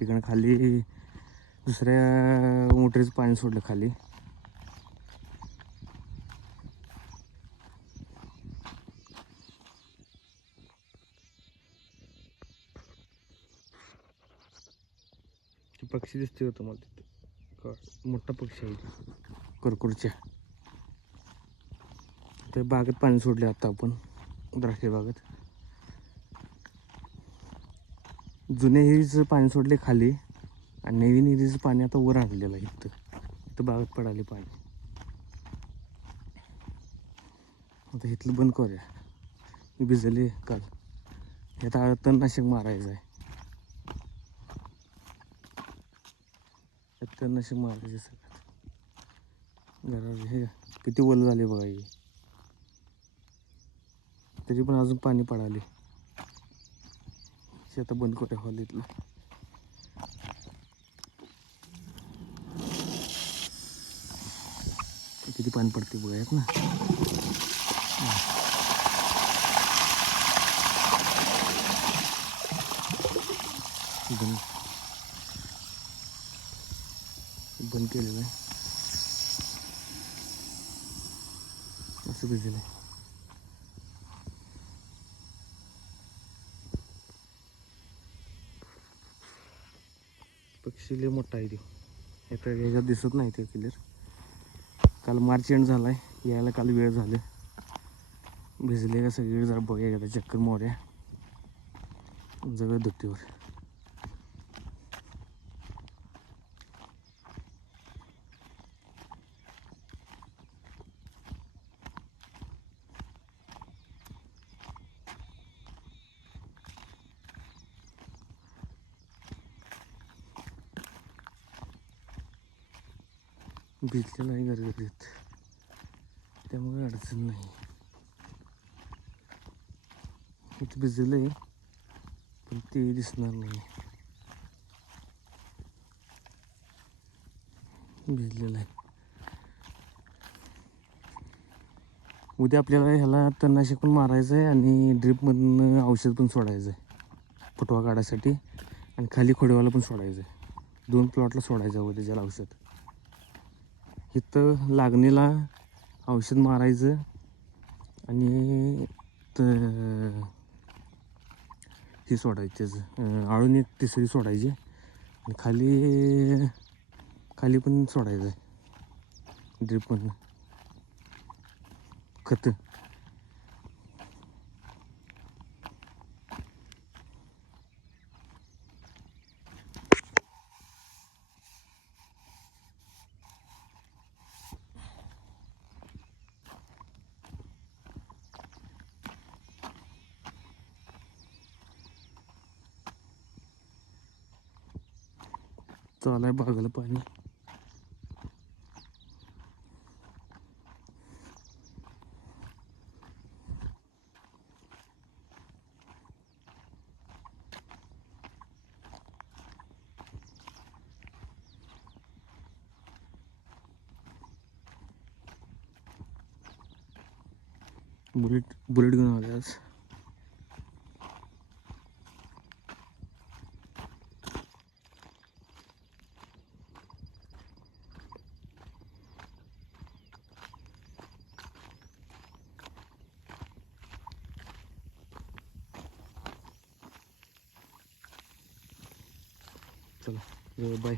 तिकडं खाली दुसऱ्या मोटरीचं पाणी सोडलं खाली. पक्षी दिसतोय होतं मला तिथं, मोठा पक्षी आहे करकुरच्या. त्या बागेत पाणी सोडले आता आपण, द्राक्ष बागेत. जुन्या हिरीचं पाणी सोडले खाली आणि नवीन हिरीचं पाणी आता वर आणलेलं आहे. इथं बागेत पडाले पाणी. आता इथलं बंद करूया. मी भिजले काल. आता तणनाशक मारायचं आहे. तणनाशक मारायचं सगळं घरात. हे किती ओलं झाले बघा हे. तरी पण अजून पाणी पडाले. आता बंद करूया हॉल इथलं. किती पाणी पडते बघायत ना. बंद केलेलं आहे. असं भिजलं आहे. पक्षी लय मोठा आहे तो. आता ह्याच्यात दिसत नाही ते क्लिअर. काल मार्च एंड झाला आहे, यायला काल वेळ झाले. भिजले का सगळी जरा बघा एकदा चक्कर मोऱ्या जवळ दुट्टीवर. भिजलेलं आहे गरगरीत, त्यामुळे अडचण नाही. इथं भिजलं आहे पण ते दिसणार नाही. भिजलेलं आहे. उद्या आपल्याला ह्याला तणनाशक पण मारायचं आहे आणि ड्रीपमधून औषध पण सोडायचं आहे फुटवा काढायसाठी. आणि खाली खोडवाला पण सोडायचं आहे. 2 प्लॉटला सोडायचं आहे उद्या त्याला औषध. इथं लागणीला औषध मारायचं आणि हे सोडायचं त्याचं आळून एक तिसरी सोडायची. आणि खाली पण सोडायचं आहे ड्रीपमधून खत. चालाय बागाला पाणी. बुलेट घेऊन आले आज. चला बाय.